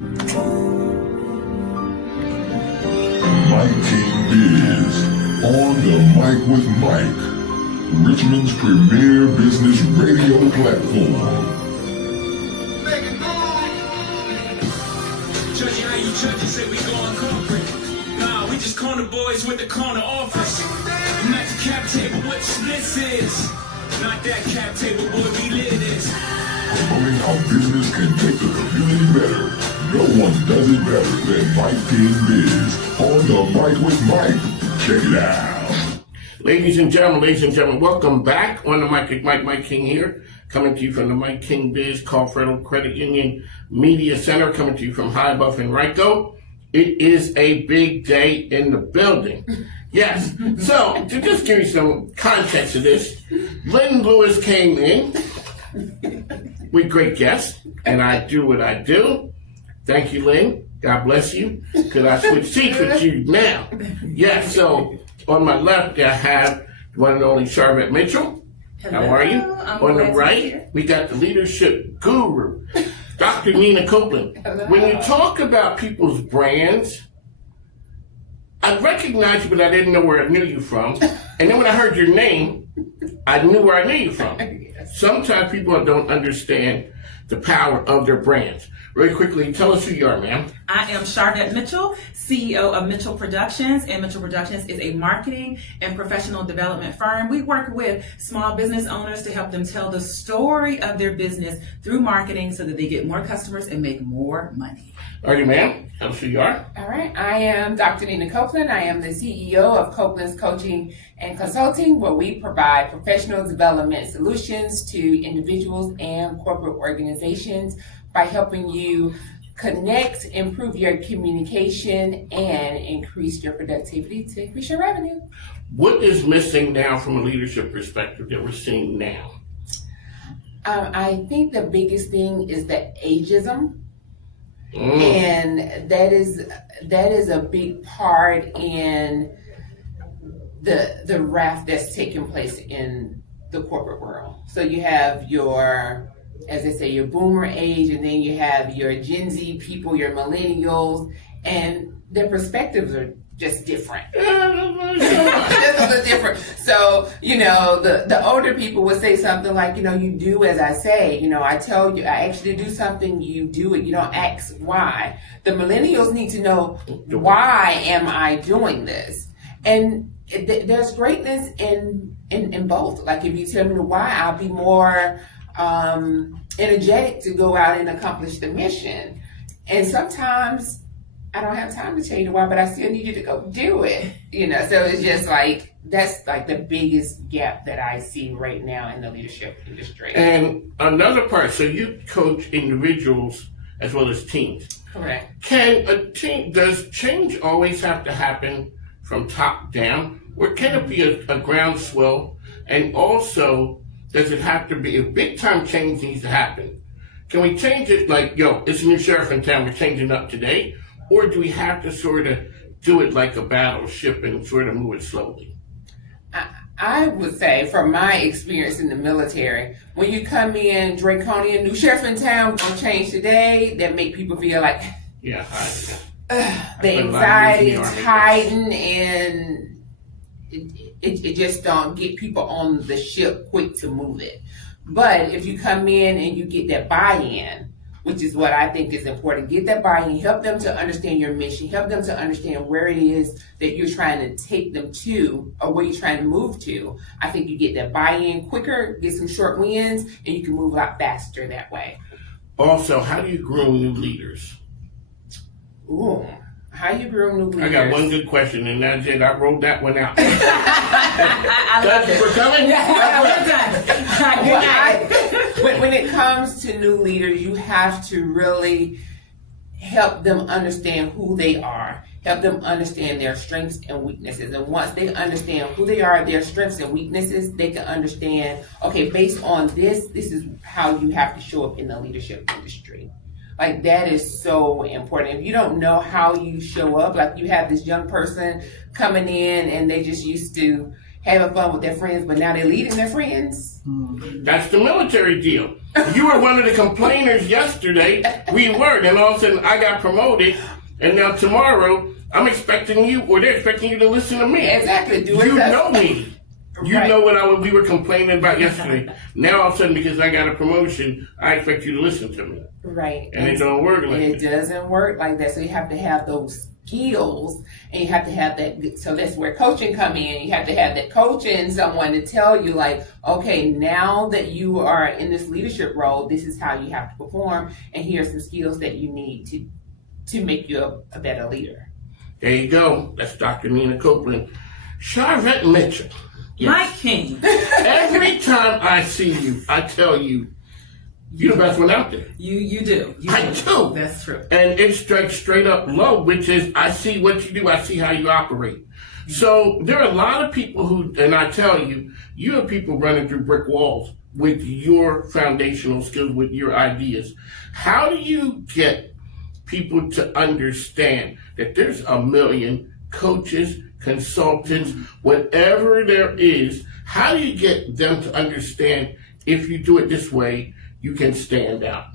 Mike King Biz, on the mic with Mike, Richmond's premier business radio platform. Judging how you judge say we going corporate. Nah, we just corner boys with the corner office. Not the cap table, what this is. Not that cap table, boy, we live this. Promoting how business can make the community better. No one does it better than Mike King Biz. On the mic with Mike. Check it out. Ladies and gentlemen, welcome back on the mic with Mike King here. Coming to you from the Mike King Biz Federal Credit Union Media Center. Coming to you from High Buff and Rico. It is a big day in the building. Yes. So, to just give you some context to this, Lynn Lewis came in with great guests, and I do what I do. Thank you, Lynn. God bless you. Because I switch seats with you now. Yes, so on my left, I have the one and only Sharvette Mitchell. Hello. How are you? I'm On the glad to be right, here. we got the leadership guru, Dr. Nina Copland. Hello. When you talk about people's brands, I recognized you, but I didn't know where I knew you from. And then when I heard your name, I knew where I knew you from. Yes. Sometimes people don't understand the power of their brands. Really quickly, tell us who you are, ma'am. I am Sharvette Mitchell, CEO of Mitchell Productions, and Mitchell Productions is a marketing and professional development firm. We work with small business owners to help them tell the story of their business through marketing so that they get more customers and make more money. All right, ma'am. Tell us who you are. All right, I am Dr. Nina Copland. I am the CEO of Copland's Coaching and Consulting, where we provide professional development solutions to individuals and corporate organizations by helping you connect, improve your communication, and increase your productivity to increase your revenue. What is missing now from a leadership perspective that we're seeing now? I think the biggest thing is the ageism. And that is a big part in the raft that's taking place in the corporate world. So you have your, as they say, your boomer age, and then you have your Gen Z people, your millennials, and their perspectives are just different. Just a little different. So, the older people would say something like, you do as I say. I tell you, I ask you to do something, you do it. You don't ask why. The millennials need to know, why am I doing this? And there's greatness in both. Like, if you tell me the why, I'll be more energetic to go out and accomplish the mission. And sometimes I don't have time to tell you the why, but I still need you to go do it. So it's just like, that's like the biggest gap that I see right now in the leadership industry. And another part, so you coach individuals as well as teams. Correct. Does change always have to happen from top down? Or can it be a groundswell? And also, does it have to be, if big time change needs to happen, can we change it like, it's a new sheriff in town, we're changing up today? Or do we have to sort of do it like a battleship and sort of move it slowly? I would say, from my experience in the military, when you come in draconian, new sheriff in town, gonna change today, that make people feel like Yeah, the anxiety tighten, and it just don't get people on the ship quick to move it. But if you come in and you get that buy-in, which is what I think is important. Get that buy-in, help them to understand your mission, help them to understand where it is that you're trying to take them to or where you're trying to move to. I think you get that buy-in quicker, get some short wins, and you can move a lot faster that way. Also, how do you groom new leaders? Ooh, how you groom new leaders? I got one good question, and that's it. I wrote that one out. I love Thank you it. for coming. Good night. When it comes to new leaders, you have to really help them understand who they are, help them understand their strengths and weaknesses. And once they understand who they are, their strengths and weaknesses, they can understand, okay, based on this is how you have to show up in the leadership industry. Like, that is so important. If you don't know how you show up, like you have this young person coming in and they just used to, having fun with their friends, but now they're leading their friends. That's the military deal. You were one of the complainers yesterday. We weren't, and all of a sudden I got promoted, and now tomorrow I'm expecting you, or they're expecting you to listen to me. Exactly. You know me. You Right. know what we were complaining about yesterday. Now all of a sudden, because I got a promotion, I expect you to listen to me. Right. And it don't work like It that. doesn't work like that. So you have to have those skills, and you have to have that. So that's where coaching come in. You have to have that coaching, someone to tell you like, okay, now that you are in this leadership role, this is how you have to perform, and here are some skills that you need to make you a better leader. There you go. That's Dr. Nina Copland. Sharvette Mitchell. Mike King. Every time I see you, I tell you, you're the best one out there. You do. I do. That's true. And it strikes straight up low, which is I see what you do, I see how you operate. So there are a lot of people who, and I tell you, you have people running through brick walls with your foundational skills, with your ideas. How do you get people to understand that there's a million coaches, consultants, whatever there is? How do you get them to understand if you do it this way, you can stand out?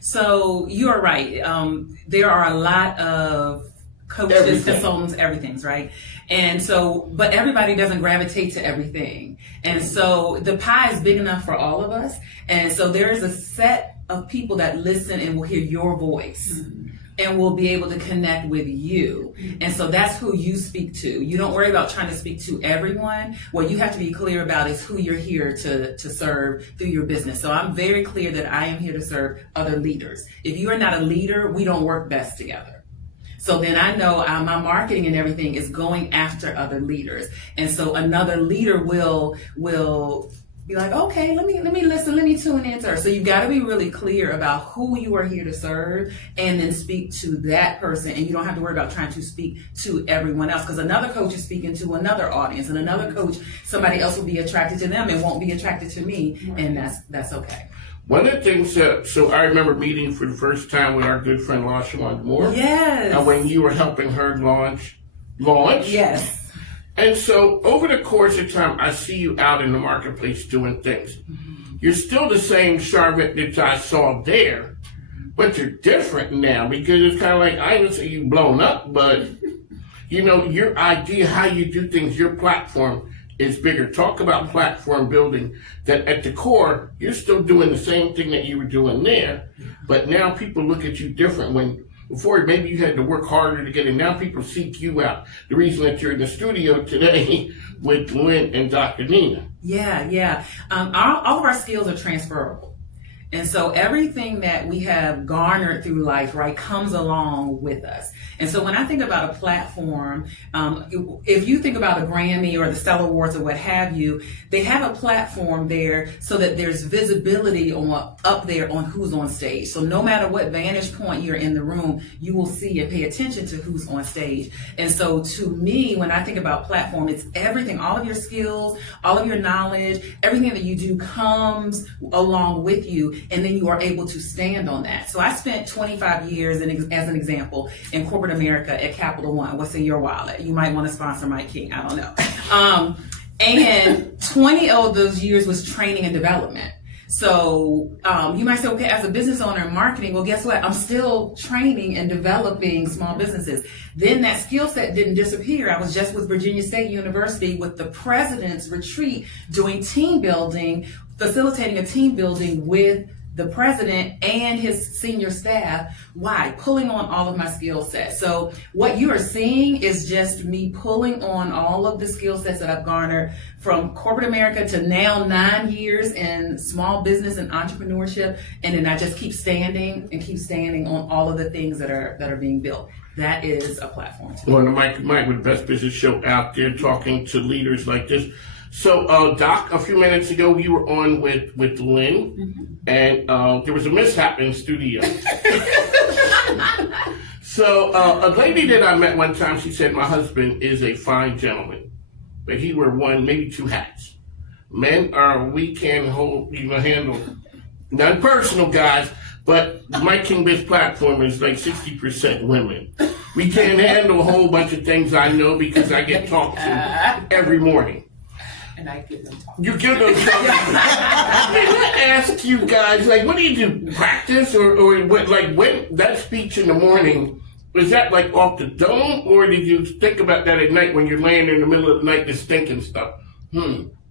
So you're right. There are a lot of coaches, Everything. consultants, everything's right. And so, but everybody doesn't gravitate to everything. And so the pie is big enough for all of us. And so there is a set of people that listen and will hear your voice. And will be able to connect with you. And so that's who you speak to. You don't worry about trying to speak to everyone. What you have to be clear about is who you're here to serve through your business. So I'm very clear that I am here to serve other leaders. If you are not a leader, we don't work best together. So then I know my marketing and everything is going after other leaders. And so another leader will be like, okay, let me listen, let me tune into her. So you've got to be really clear about who you are here to serve and then speak to that person. And you don't have to worry about trying to speak to everyone else, because another coach is speaking to another audience, and another coach, somebody else will be attracted to them and won't be attracted to me. And that's okay. One of the things so I remember meeting for the first time with our good friend LaShawn Moore. Yes. And when you were helping her launch. Yes. And so over the course of time, I see you out in the marketplace doing things. You're still the same Sharvette that I saw there, but you're different now, because it's kind of like, I didn't say you blown up, but you know, your idea, how you do things, your platform is bigger. Talk about platform building, that at the core, you're still doing the same thing that you were doing there, but now people look at you different. When before, maybe you had to work harder to get in. Now people seek you out. The reason that you're in the studio today with Lynn and Dr. Nina. Yeah. All of our skills are transferable. And so everything that we have garnered through life, right, comes along with us. And so when I think about a platform, if you think about a Grammy or the Stellar Awards or what have you, they have a platform there so that there's visibility up there on who's on stage. So no matter what vantage point you're in the room, you will see and pay attention to who's on stage. And so to me, when I think about platform, it's everything, all of your skills, all of your knowledge, everything that you do comes along with you. And then you are able to stand on that. So I spent 25 years, as an example, in corporate America at Capital One. What's in your wallet? You might want to sponsor Mike King. I don't know. And 20 of those years was training and development. So you might say, okay, as a business owner in marketing, well, guess what? I'm still training and developing small businesses. Then that skill set didn't disappear. I was just with Virginia State University with the president's retreat doing team building, facilitating a team building with the president and his senior staff. Why? Pulling on all of my skill sets. So what you are seeing is just me pulling on all of the skill sets that I've garnered from corporate America to now 9 years in small business and entrepreneurship. And then I just keep standing on all of the things that are being built. That is a platform. Well, Mike with the best business show out there, talking to leaders like this. So, Doc, a few minutes ago, you were on with Lynn, and there was a mishap in the studio. So, a lady that I met one time, she said, my husband is a fine gentleman, but he wear one, maybe two hats. Men we can handle, not personal, guys, but my King Biz platform is like 60% women. We can't handle a whole bunch of things I know because I get talked to every morning. And I give them talk. You give them something. I ask you guys, like, what do you do? Practice or what? Like, when that speech in the morning, was that like off the dome, or did you think about that at night when you're laying in the middle of the night just thinking stuff?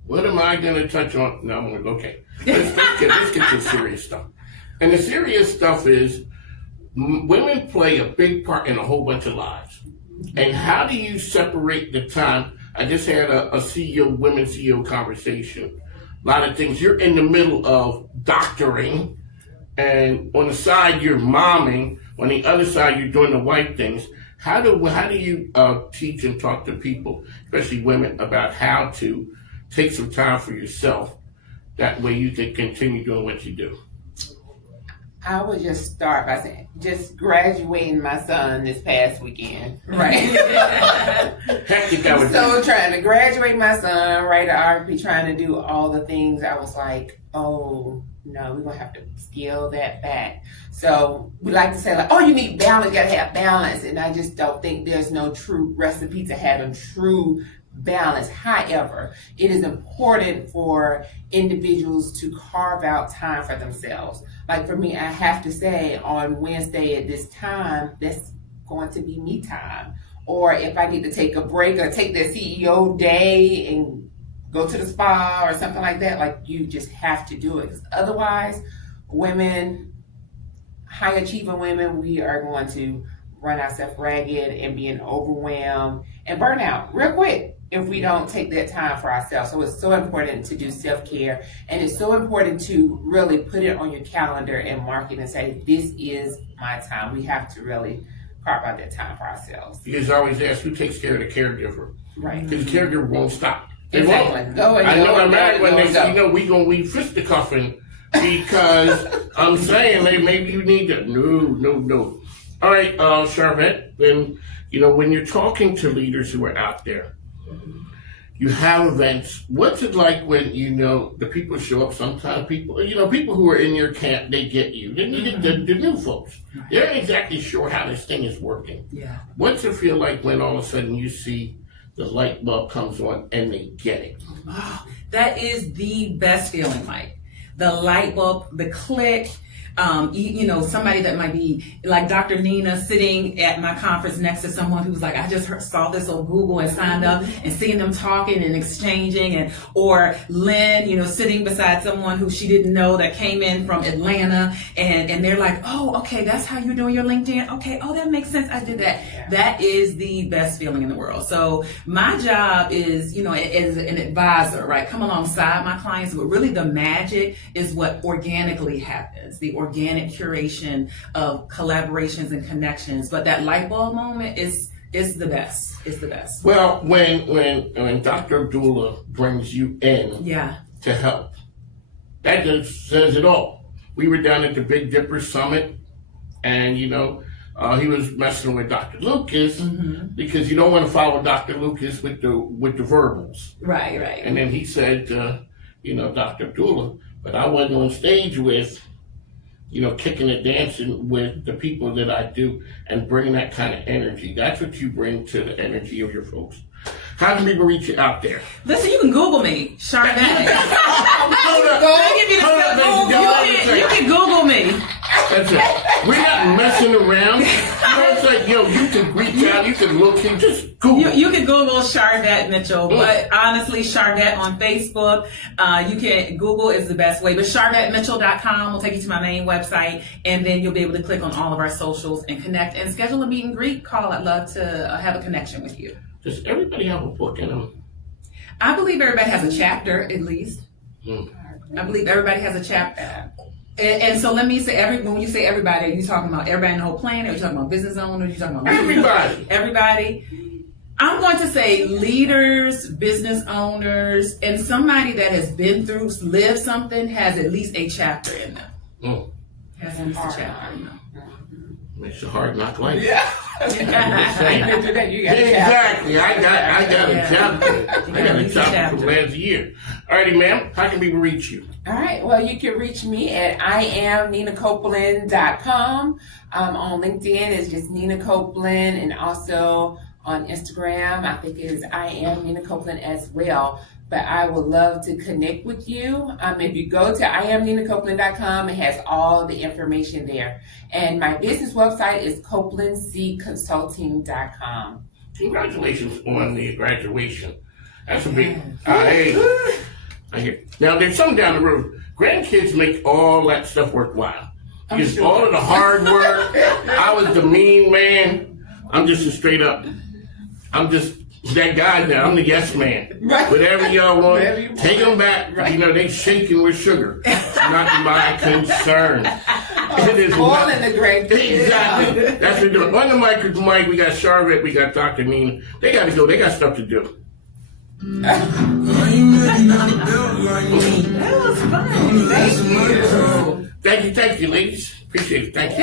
What am I gonna touch on? No, I'm gonna okay. Let's get to serious stuff. And the serious stuff is women play a big part in a whole bunch of lives. And how do you separate the time? I just had a CEO, women CEO conversation. A lot of things. You're in the middle of doctoring, and on the side you're momming. On the other side you're doing the wife things. How do you teach and talk to people, especially women, about how to take some time for yourself? That way you can continue doing what you do. I would just start by saying, just graduating my son this past weekend, right? Hectic, that was So trying to graduate my son, write an RP, trying to do all the things, I was like, oh no, we're gonna have to scale that back. So we like to say like, oh, you need balance, you gotta have balance, and I just don't think there's no true recipe to having true balance. However, it is important for individuals to carve out time for themselves. Like for me, I have to say on Wednesday at this time, that's going to be me time. Or if I need to take a break or take the CEO day and go to the spa or something like that, like you just have to do it. 'Cause otherwise, women, high achieving women, we are going to run ourselves ragged and being overwhelmed and burn out real quick if we don't take that time for ourselves. So it's so important to do self-care, and it's so important to really put it on your calendar and mark it and say, this is my time. We have to really carve out that time for ourselves. Because I always ask, who takes care of the caregiver? Right. Because the caregiver won't stop. They Exactly. won't. Go and I know go I'm and mad go when and they go. say, we fisticuffing because I'm saying maybe you need to. No. All right, Sharvette, then, when you're talking to leaders who are out there, you have events. What's it like when, the people show up? Sometimes people who are in your camp, they get you. Then you get the new folks. They're not exactly sure how this thing is working. Yeah. What's it feel like when all of a sudden you see the light bulb comes on and they get it? Oh, that is the best feeling, Mike. The light bulb, the click. Somebody that might be like Dr. Nina sitting at my conference next to someone who's like, I just saw this on Google and signed up, and seeing them talking and exchanging, or Lynn, sitting beside someone who she didn't know that came in from Atlanta, and they're like, oh, okay, that's how you're doing your LinkedIn. Okay, oh, that makes sense. I did that. Yeah. That is the best feeling in the world. So my job is, as an advisor, right, come alongside my clients, but really the magic is what organically happens, the organic curation of collaborations and connections. But that light bulb moment is the best. It's the best. Well, when Dr. Abdullah brings you in to help, that just says it all. We were down at the Big Dipper Summit, and he was messing with Dr. Lucas because you don't want to follow Dr. Lucas with the verbals. Right. And then he said, Dr. Abdullah, but I wasn't on stage with, kicking and dancing with the people that I do and bring that kind of energy. That's what you bring to the energy of your folks. How can people reach you out there? Listen, you can Google me, Sharvette. You can Google me. That's it. We're not messing around. It's like, you can reach out, you can look, just Google. You can Google Sharvette Mitchell, but honestly, Sharvette on Facebook. You can Google is the best way, but SharvetteMitchell.com will take you to my main website, and then you'll be able to click on all of our socials and connect and schedule a meet and greet call. I'd love to have a connection with you. Does everybody have a book in them? I believe everybody has a chapter, at least. I believe everybody has a chapter. And so let me say, when you say everybody, are you talking about everybody in the whole planet? Are you talking about business owners? Are you talking about everybody? Everybody. I'm going to say leaders, business owners, and somebody that has been through, lived something, has at least a chapter in them. Has at least a chapter in them. It's a hard knock life. Yeah. I'm just saying. You got Exactly. I got a chapter. I got a Easy chapter from last year. Alrighty, ma'am. How can people reach you? All right. Well, you can reach me at IamNinaCopeland.com. On LinkedIn, it's just Nina Copeland, and also on Instagram, I think it is I am Nina Copeland as well. But I would love to connect with you. If you go to IamNinaCopeland.com, it has all the information there. And my business website is CopelandCconsulting.com. Congratulations on the graduation. That's a big. Hey, I hear. Now there's some down the road. Grandkids make all that stuff worthwhile. Because all of the hard work. I was the mean man. I'm just a straight up. I'm just that guy now. I'm the yes man. Right. Whatever y'all want, Whatever you take them back. Right. You know they shaking with sugar. It's not my concern. It is Spoiling the grandkids. Exactly. That's what we're doing. On the mic with Mike, we got Sharvette, we got Dr. Nina. They got to go. They got stuff to do. That was fun. Thank you, ladies. Appreciate it. Thank you.